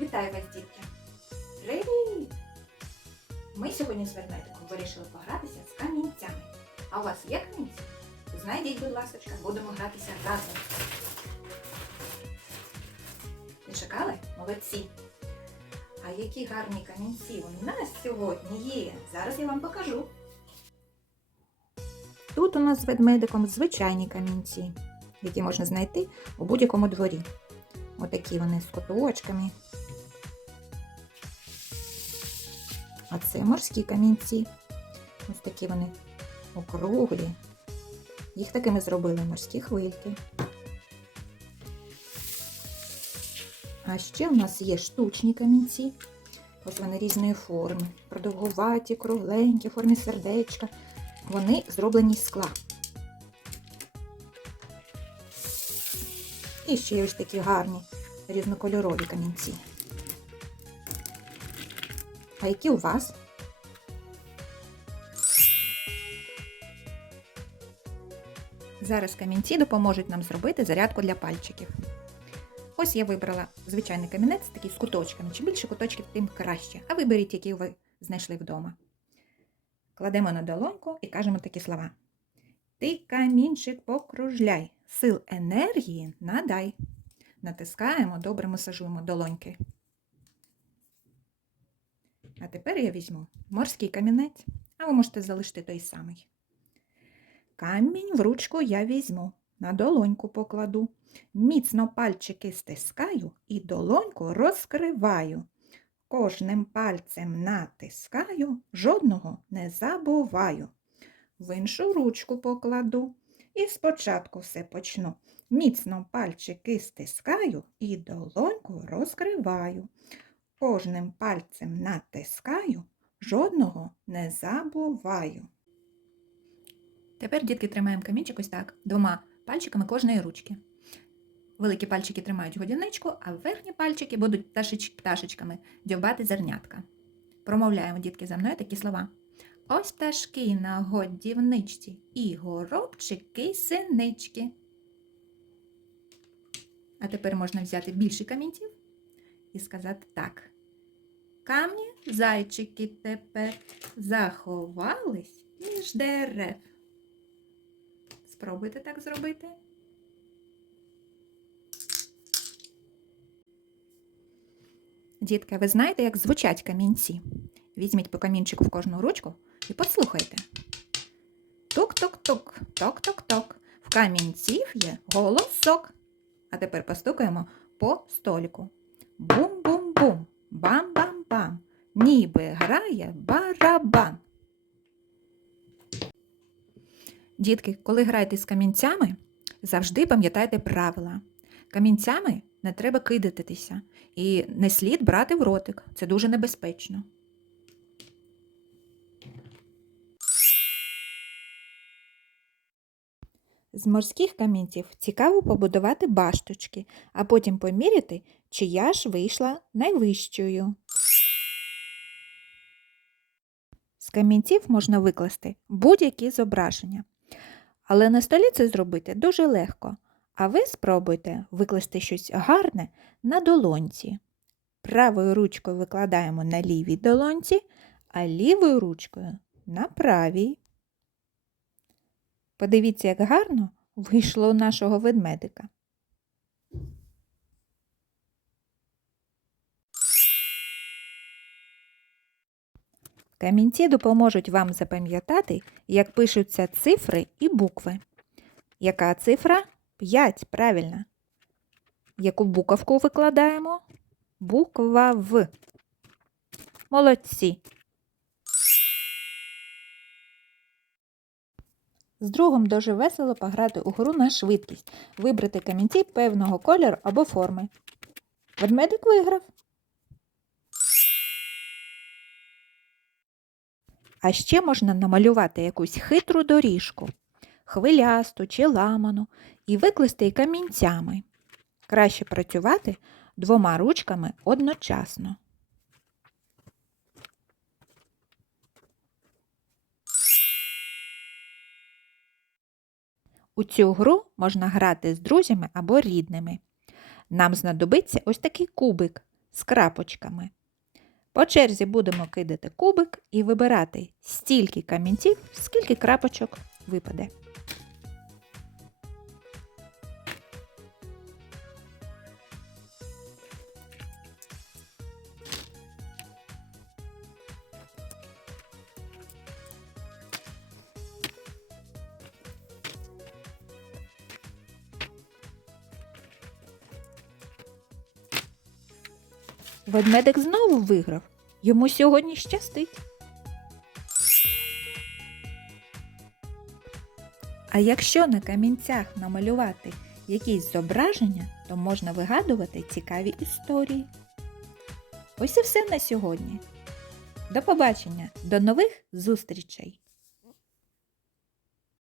Вітаю вас, дітки! Привіт! Ми сьогодні з ведмедиком вирішили погратися з камінцями. А у вас є камінці? Знайдіть, будь ласка, будемо гратися разом. Ви чекали? Молодці! А які гарні камінці у нас сьогодні є? Зараз я вам покажу. Тут у нас з ведмедиком звичайні камінці, які можна знайти у будь-якому дворі. Отакі вони з куточками. Це морські камінці. Ось такі вони округлі. Їх такими зробили морські хвильки. А ще в нас є штучні камінці. Ось вони різної форми. Продовгуваті, кругленькі, в формі сердечка. Вони зроблені з скла. І ще є ось такі гарні різнокольорові камінці. А які у вас? Зараз камінці допоможуть нам зробити зарядку для пальчиків. Ось я вибрала звичайний камінець, такий з куточками. Чим більше куточків, тим краще. А виберіть, який ви знайшли вдома. Кладемо на долоньку і кажемо такі слова. Ти камінчик покружляй, сил енергії надай. Натискаємо, добре масажуємо долоньки. А тепер я візьму морський камінець, а ви можете залишити той самий. Камінь в ручку я візьму, на долоньку покладу. Міцно пальчики стискаю і долоньку розкриваю. Кожним пальцем натискаю, жодного не забуваю. В іншу ручку покладу і спочатку все почну. Міцно пальчики стискаю і долоньку розкриваю. Кожним пальцем натискаю, жодного не забуваю. Тепер, дітки, тримаємо камінчик ось так, двома пальчиками кожної ручки. Великі пальчики тримають годівничку, а верхні пальчики будуть пташеч... пташечками дзьобати зернятка. Промовляємо, дітки, за мною такі слова. Ось пташки на годівничці і горобчики синички. А тепер можна взяти більше камінців і сказати так. Камні, зайчики тепер заховались між дерев. Спробуйте так зробити. Дітки, ви знаєте, як звучать камінці? Візьміть по камінчику в кожну ручку і послухайте. Тук-тук-тук, ток-ток-ток. В камінців є голосок. А тепер постукаємо по століку. Бум-бум-бум, бам-бам-бам. Ніби грає барабан. Дітки, коли граєте з камінцями, завжди пам'ятайте правила. Камінцями не треба кидатися і не слід брати в ротик. Це дуже небезпечно. З морських камінців цікаво побудувати башточки, а потім поміряти, чия ж вийшла найвищою. З камінців можна викласти будь-які зображення. Але на столі це зробити дуже легко. А ви спробуйте викласти щось гарне на долонці. Правою ручкою викладаємо на лівій долонці, а лівою ручкою на правій. Подивіться, як гарно вийшло у нашого ведмедика. Камінці допоможуть вам запам'ятати, як пишуться цифри і букви. Яка цифра? 5, правильно. Яку буковку викладаємо? Буква В. Молодці. З другом дуже весело пограти у гру на швидкість, вибрати камінці певного кольору або форми. Ведмедик виграв. А ще можна намалювати якусь хитру доріжку, хвилясту чи ламану, і викласти її камінцями. Краще працювати двома ручками одночасно. У цю гру можна грати з друзями або рідними. Нам знадобиться ось такий кубик. з крапочками. По черзі будемо кидати кубик і вибирати стільки камінців, скільки крапочок випаде. Ведмедик знову виграв. Йому сьогодні щастить. А якщо на камінцях намалювати якісь зображення, то можна вигадувати цікаві історії. Ось і все на сьогодні. До побачення, до нових зустрічей!